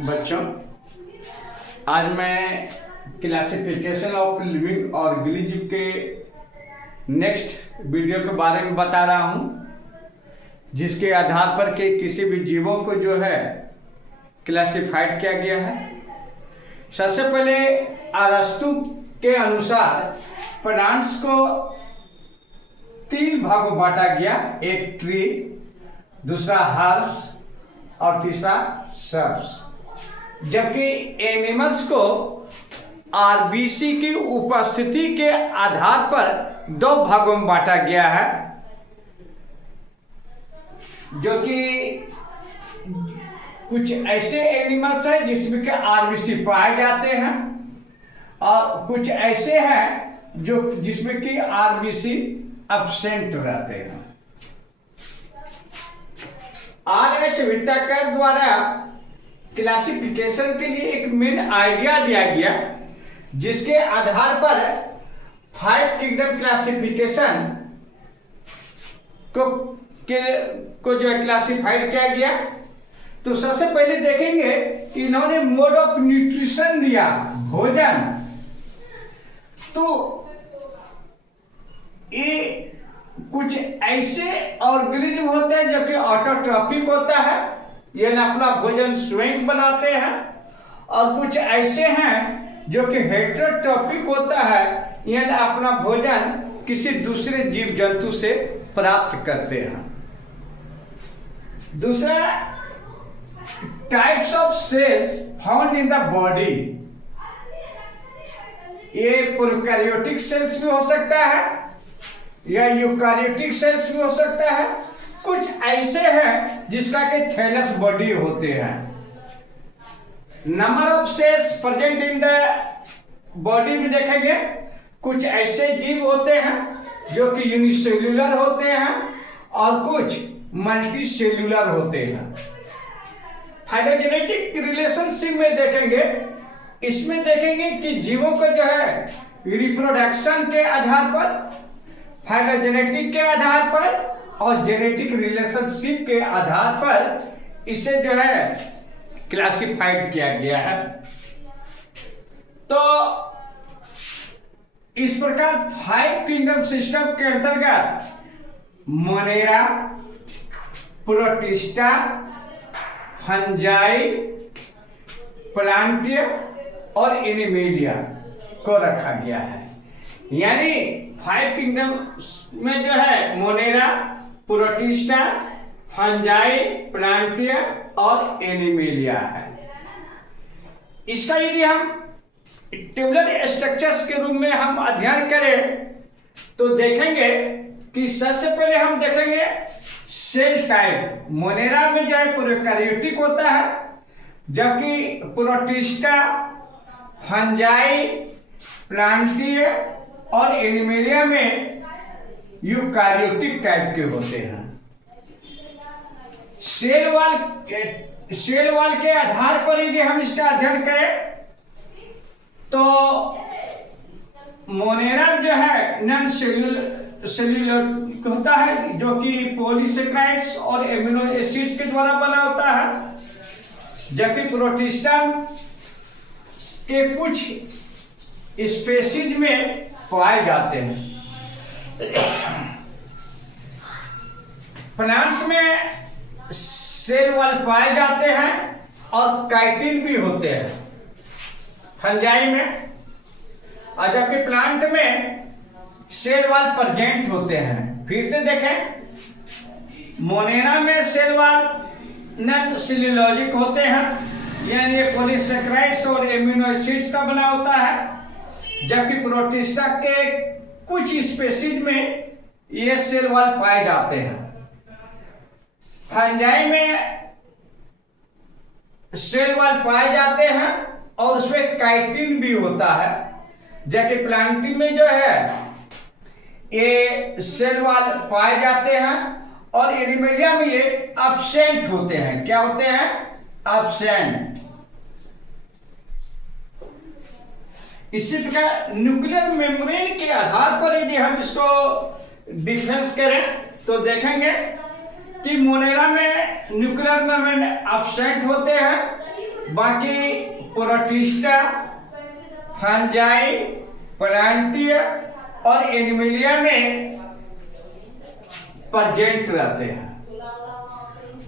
बच्चों, आज मैं क्लासिफिकेशन ऑफ लिविंग ऑर्गेनिज्म के नेक्स्ट वीडियो के बारे में बता रहा हूँ, जिसके आधार पर के किसी भी जीवों को जो है क्लासिफाइड किया गया है। सबसे पहले अरस्तु के अनुसार प्लांट्स को 3 भागों में बांटा गया, एक ट्री, दूसरा हर्ब्स और तीसरा सर्ब्स। जबकि एनिमल्स को आरबीसी की उपस्थिति के आधार पर 2 भागों में बांटा गया है, जो कि कुछ ऐसे एनिमल्स हैं जिसमें के आरबीसी पाए जाते हैं और कुछ ऐसे हैं जो जिसमें कि आरबीसी एब्सेंट रहते हैं। आर.एच. व्हिटेकर द्वारा क्लासिफिकेशन के लिए एक मेन आइडिया दिया गया, जिसके आधार पर 5 किंगडम क्लासिफिकेशन को जो है क्लासिफाइड किया गया। तो सबसे पहले देखेंगे कि इन्होंने मोड ऑफ न्यूट्रिशन दिया, भोजन। तो ये कुछ ऐसे ऑर्गेनिज्म होते हैं जो कि ऑटोट्रॉपिक होता है, ये अपना भोजन स्वयं बनाते हैं, और कुछ ऐसे हैं जो कि हेटेरोट्रॉपिक होता है, ये अपना भोजन किसी दूसरे जीव जंतु से प्राप्त करते हैं। दूसरा, types of cells found in the body, ये प्रोकैरियोटिक सेल्स भी हो सकता है या यूकैरियोटिक सेल्स भी हो सकता है। कुछ ऐसे हैं जिसका कि थैलस बॉडी होते हैं। Number of cells present in the body में देखेंगे, कुछ ऐसे जीव होते हैं जो कि यूनिसेल्युलर होते हैं और कुछ मल्टी सेल्युलर होते हैं। फाइलोजेनेटिक रिलेशनशिप में देखेंगे, इसमें देखेंगे कि जीवों को जो है रिप्रोडक्शन के आधार पर, फाइलोजेनेटिक के आधार पर और जेनेटिक रिलेशनशिप के आधार पर इसे जो है क्लासिफाइड किया गया है। तो इस प्रकार 5 किंगडम सिस्टम के अंतर्गत मोनेरा, प्रोटिस्टा, फंजाई, प्लांटिया और एनिमेलिया को रखा गया है। यानी 5 किंगडम में जो है मोनेरा, प्रोटिस्टा, फंजाई, प्लांटिया और एनिमेलिया है। इसका यदि हम टेबुलर स्ट्रक्चर्स के रूप में हम अध्ययन करें तो देखेंगे कि सबसे पहले हम देखेंगे सेल टाइप। मोनेरा में जो है प्रोकैरियोटिक होता है, जबकि प्रोटिस्टा, फंजाई, प्लांटिया और एनिमेलिया में यूकैरियोटिक टाइप के होते हैं। सेल वॉल के आधार पर यदि हम इसका अध्ययन करें तो मोनेरा जो है नॉन सेल्यूलर होता है, जो कि पॉलीसेकेराइड्स और एमिनो एसिड्स के द्वारा बना होता है, जबकि प्रोटिस्टा के कुछ स्पेसीज में पाए जाते हैं। प्लांट्स में सेल वॉल पाए जाते हैं और काइटिन भी होते हैं फंजाई में, और जबकि प्लांट में सेल वॉल प्रेजेंट होते हैं। फिर से देखें, मोनेरा में सेल वॉल नॉन सेल्यूलोजिक होते हैं, यानी ये पॉलीसेकेराइड्स और एमिनो एसिड्स का बना होता है, जबकि प्रोटिस्टा के कुछ स्पेसीज में ये सेल वॉल पाए जाते हैं। फंजाई में सेल वॉल पाए जाते हैं और उसमें काइटिन भी होता है, जबकि प्लांटिंग में जो है ये सेल वॉल पाए जाते हैं और एनिमेलिया में ये एब्सेंट होते हैं। क्या होते हैं? एब्सेंट। इसी प्रकार न्यूक्लियर मेम्ब्रेन के आधार पर यदि हम इसको डिफरेंस करें तो देखेंगे कि मोनेरा में न्यूक्लियर मेम्ब्रेन एब्सेंट होते हैं, बाकी प्रोटिस्टा, फंजाई, प्लांटिया और एनिमलिया में प्रेजेंट रहते हैं।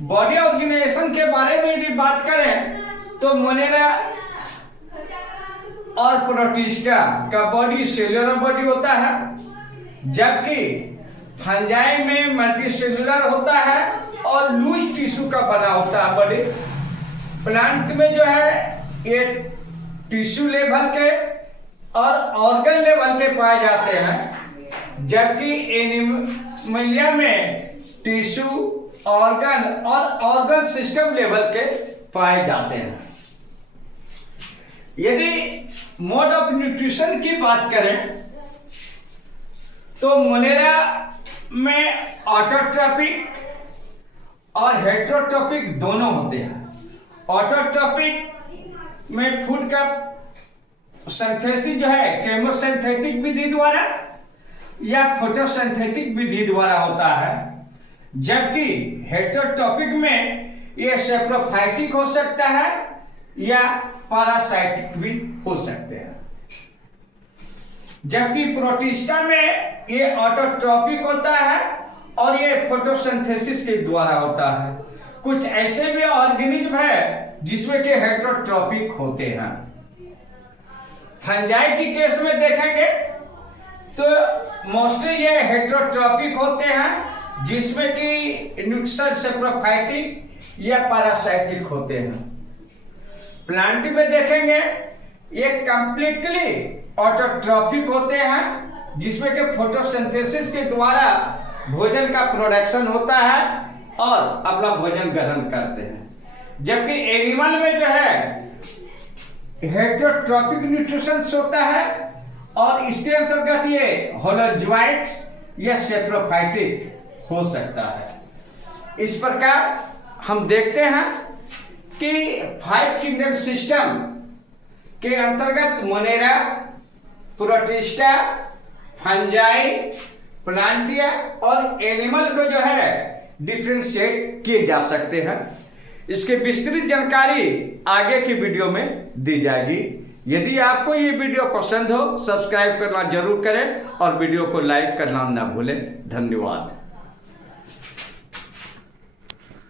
बॉडी ऑर्गेनाइजेशन के बारे में यदि बात करें तो मोनेरा और प्रोटिस्टा का बॉडी सेल्युलर बॉडी होता है, जबकि फंजाई में मल्टीसेल्युलर होता है और लूज टिश्यू का बना होता है बॉडी। प्लांट में जो है ये टिश्यू लेवल के और ऑर्गन लेवल के पाए जाते हैं, जबकि एनिमलिया में टिश्यू, ऑर्गन और ऑर्गन सिस्टम लेवल के पाए जाते हैं। यदि मोड ऑफ न्यूट्रिशन की बात करें तो मोनेरा में ऑटोट्रॉपिक और हेटेरोट्रॉपिक दोनों होते हैं। ऑटोट्रॉपिक में फूड का सिंथेसिस जो है केमोसिंथेटिक विधि द्वारा या फोटोसिंथेटिक विधि द्वारा होता है, जबकि हेटेरोट्रॉपिक में ये सेप्रोफाइटिक हो सकता है या पैरासाइटिक भी हो सकते हैं। जबकि प्रोटिस्टा में ये ऑटोट्रॉपिक होता है और ये फोटोसिंथेसिस के द्वारा होता है। कुछ ऐसे भी ऑर्गेनिज्म है जिसमें के हेटेरोट्रॉपिक होते हैं। फंजाई की केस में देखेंगे तो मोस्टली ये हेटेरोट्रॉपिक होते हैं, जिसमें कि न्यूट्रिशन सेप्रोफाइटिक या पैरासाइटिक होते हैं। प्लांट में देखेंगे ये कंप्लीटली ऑटोट्रॉपिक होते हैं, जिसमें कि फोटोसिंथेसिस के द्वारा भोजन का प्रोडक्शन होता है और अपना भोजन ग्रहण करते हैं। जबकि एनिमल में जो है हेटेरोट्रॉपिक न्यूट्रिशन होता है और इसके अंतर्गत ये होलोजोइट्स या सेप्रोफाइटिक हो सकता है। इस प्रकार हम देखते हैं कि 5 किंगडम सिस्टम के अंतर्गत मोनेरा, प्रोटिस्टा, फंजाई, प्लांटिया और एनिमल को जो है डिफ्रेंशिएट किए जा सकते हैं। इसके विस्तृत जानकारी आगे की वीडियो में दी जाएगी। यदि आपको ये वीडियो पसंद हो, सब्सक्राइब करना जरूर करें और वीडियो को लाइक करना ना भूलें। धन्यवाद।